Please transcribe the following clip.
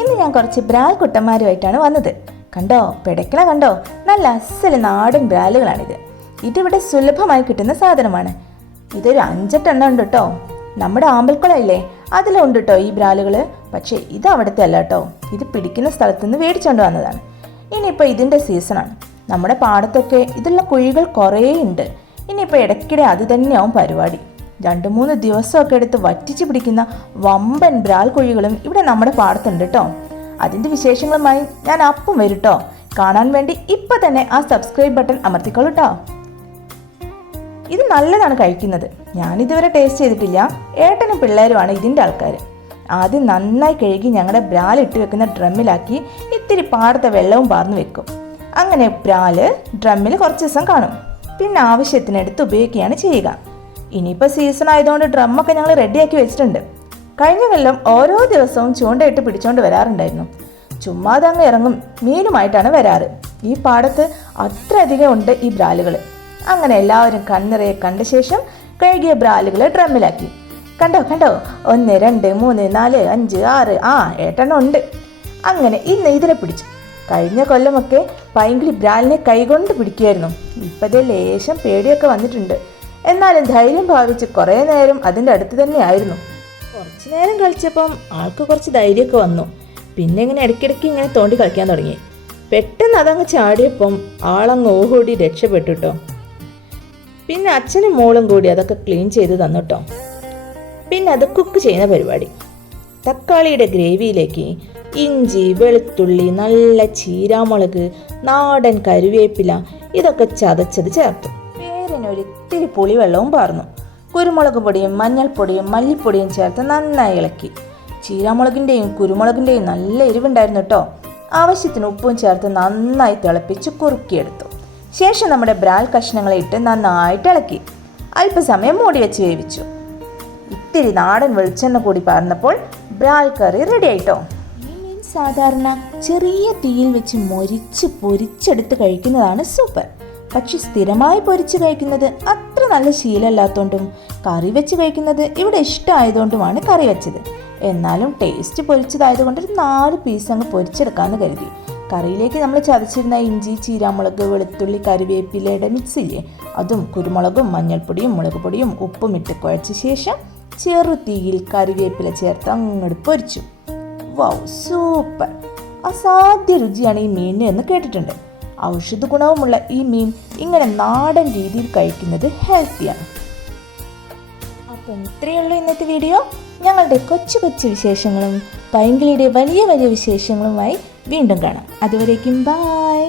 ഇന്ന് ഞാൻ കുറച്ച് ബ്രാൽ കുട്ടന്മാരുമായിട്ടാണ് വന്നത്. കണ്ടോ, പിടയ്ക്കണ കണ്ടോ, നല്ല അസല് നാടൻ ബ്രാലുകളാണിത്. ഇതിവിടെ സുലഭമായി കിട്ടുന്ന സാധനമാണ്. ഇതൊരു 5-8 എണ്ണം ഉണ്ട് കേട്ടോ. നമ്മുടെ ആമ്പൽക്കുളമില്ലേ, അതിലുണ്ട് കേട്ടോ ഈ ബ്രാലുകൾ. പക്ഷേ ഇത് അവിടുത്തെ അല്ല കേട്ടോ, ഇത് പിടിക്കുന്ന സ്ഥലത്ത് നിന്ന് മേടിച്ചുകൊണ്ട് വന്നതാണ്. ഇനിയിപ്പോൾ ഇതിൻ്റെ സീസണാണ്. നമ്മുടെ പാടത്തൊക്കെ ഇതുള്ള കുഴികൾ കുറേ ഉണ്ട്. ഇനിയിപ്പോൾ ഇടയ്ക്കിടെ അത് തന്നെയാവും പരിപാടി. 2-3 ദിവസമൊക്കെ എടുത്ത് വറ്റിച്ച് പിടിക്കുന്ന വമ്പൻ ബ്രാൽ കുഴികളും ഇവിടെ നമ്മുടെ പാടത്തുണ്ട് കേട്ടോ. അതിൻ്റെ വിശേഷങ്ങളുമായി ഞാൻ അപ്പം വരും കേട്ടോ. കാണാൻ വേണ്ടി ഇപ്പം തന്നെ ആ സബ്സ്ക്രൈബ് ബട്ടൺ അമർത്തിക്കോളൂ കേട്ടോ. ഇത് നല്ലതാണ് കഴിക്കുന്നത്. ഞാനിതുവരെ ടേസ്റ്റ് ചെയ്തിട്ടില്ല. ഏട്ടനും പിള്ളേരുമാണ് ഇതിൻ്റെ ആൾക്കാർ. ആദ്യം നന്നായി കഴുകി ഞങ്ങളുടെ ബ്രാൽ ഇട്ട് വെക്കുന്ന ഡ്രമ്മിലാക്കി ഇത്തിരി പാടത്തെ വെള്ളവും പാർന്ന് വെക്കും. അങ്ങനെ ബ്രാല് ഡ്രമ്മിൽ കുറച്ച് ദിവസം കാണും. പിന്നെ ആവശ്യത്തിനെടുത്ത് ഉപയോഗിക്കുകയാണ് ചെയ്യുക. ഇനിയിപ്പോൾ സീസൺ ആയതുകൊണ്ട് ഡ്രമ്മൊക്കെ ഞങ്ങൾ റെഡിയാക്കി വെച്ചിട്ടുണ്ട്. കഴിഞ്ഞ കൊല്ലം ഓരോ ദിവസവും ചൂണ്ടയിട്ട് പിടിച്ചോണ്ട് വരാറുണ്ടായിരുന്നു. ചുമ്മാതെ അങ്ങ് ഇറങ്ങും മീനുമായിട്ടാണ് വരാറ്. ഈ പാടത്ത് അത്രയധികം ഉണ്ട് ഈ ബ്രാലുകൾ. അങ്ങനെ എല്ലാവരും കണ്ണിറയെ കണ്ട ശേഷം കഴുകിയ ബ്രാലുകൾ ഡ്രമ്മിലാക്കി. കണ്ടോ 1 2 3 4 5 6 8 ഉണ്ട്. അങ്ങനെ ഇന്ന് ഇതിനെ പിടിച്ചു. കഴിഞ്ഞ കൊല്ലമൊക്കെ പൈങ്കിളി ബ്രാലിനെ കൈകൊണ്ട് പിടിക്കുമായിരുന്നു. ഇപ്പോഴത്തെ ലേശം പേടിയൊക്കെ വന്നിട്ടുണ്ട്. എന്നാലും ധൈര്യം ഭാവിച്ച് കുറേ നേരം അതിൻ്റെ അടുത്ത് തന്നെയായിരുന്നു. കുറച്ച് നേരം കളിച്ചപ്പം ആൾക്ക് കുറച്ച് ധൈര്യമൊക്കെ വന്നു. പിന്നെ ഇങ്ങനെ ഇടയ്ക്കിടയ്ക്ക് ഇങ്ങനെ തോണ്ടി കളിക്കാൻ തുടങ്ങി. പെട്ടെന്ന് അതങ്ങ് ചാടിയപ്പം ആളങ്ങ് ഓടി രക്ഷപ്പെട്ടു കേട്ടോ. പിന്നെ അച്ഛനും മോളും കൂടി അതൊക്കെ ക്ലീൻ ചെയ്ത് തന്നു കേട്ടോ. പിന്നെ അത് കുക്ക് ചെയ്യുന്ന പരിപാടി. തക്കാളിയുടെ ഗ്രേവിയിലേക്ക് ഇഞ്ചി, വെളുത്തുള്ളി, നല്ല ചീരാമുളക്, നാടൻ കരുവേപ്പില ഇതൊക്കെ ചതച്ചത് ചേർത്തു. പേരിനൊരിത്തിരി പുളിവെള്ളവും പാർന്നു. കുരുമുളക് പൊടിയും മഞ്ഞൾപ്പൊടിയും മല്ലിപ്പൊടിയും ചേർത്ത് നന്നായി ഇളക്കി. ചീരാമുളകിൻ്റെയും കുരുമുളകിൻ്റെയും നല്ല എരിവുണ്ടായിരുന്നു കേട്ടോ. ആവശ്യത്തിന് ഉപ്പും ചേർത്ത് നന്നായി തിളപ്പിച്ച് കുറുക്കിയെടുത്തു. ശേഷം നമ്മുടെ ബ്രാൽ കഷ്ണങ്ങളെ ഇട്ട് നന്നായിട്ട് ഇളക്കി അല്പസമയം മൂടി വെച്ച് വേവിച്ചു. ഇത്തിരി നാടൻ വെളിച്ചെണ്ണ കൂടി പാർന്നപ്പോൾ ബ്രാൽ കറി റെഡി ആയിട്ടോ. ഈ മീൻ സാധാരണ ചെറിയ തീയിൽ വെച്ച് പൊരിച്ചെടുത്ത് കഴിക്കുന്നതാണ് സൂപ്പർ. പക്ഷെ സ്ഥിരമായി പൊരിച്ച് കഴിക്കുന്നത് അത്ര നല്ല ശീലമല്ലാത്തതുകൊണ്ടും കറി വെച്ച് കഴിക്കുന്നത് ഇവിടെ ഇഷ്ടമായതുകൊണ്ടുമാണ് കറി വെച്ചത്. എന്നാലും ടേസ്റ്റ് പൊരിച്ചതായതുകൊണ്ട് ഒരു 4 പീസ് അങ്ങ് പൊരിച്ചെടുക്കാമെന്ന് കരുതി. കറിയിലേക്ക് നമ്മൾ ചതച്ചിരുന്ന ഇഞ്ചി, ചീരാമുളക്, വെളുത്തുള്ളി, കറിവേപ്പിലയുടെ മിക്സില്ലേ, അതും കുരുമുളകും മഞ്ഞൾപ്പൊടിയും മുളക് പൊടിയും ഉപ്പും ഇട്ട് കുഴച്ച ശേഷം ചെറു തീയിൽ കറിവേപ്പില ചേർത്ത് അങ്ങോട്ട് പൊരിച്ചു. Wow, super! അസാധ്യ രുചിയാണ് ഈ മീനിന് എന്ന് കേട്ടിട്ടുണ്ട്. ഔഷധ ഗുണവുമുള്ള ഈ മീൻ ഇങ്ങനെ നാടൻ രീതിയിൽ കഴിക്കുന്നത് ഹെൽത്തിയാണ്. അപ്പം ഇത്രയുള്ള ഇന്നത്തെ വീഡിയോ. ഞങ്ങളുടെ കൊച്ചു വിശേഷങ്ങളും പൈങ്കിളിയുടെ വലിയ വിശേഷങ്ങളുമായി വീണ്ടും കാണാം. അതുവരേക്കും ബൈ.